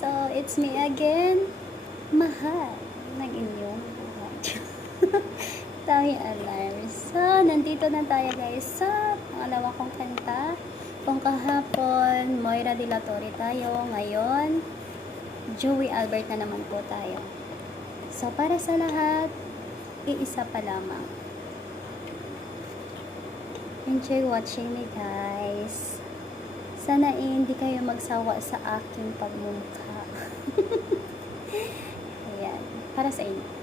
So, it's me again, Mahal ng inyong buhay. Tami alarm. So, nandito na tayo guys sa pangalawa kong kanta. Kung kahapon, Moira de la Torre tayo. Ngayon, Joey Albert na naman po tayo. So, para sa lahat, iisa pa lamang. Enjoy watching me guys. Sana hindi kayo magsawa sa aking pagmumukha. Ayan, para sa inyo.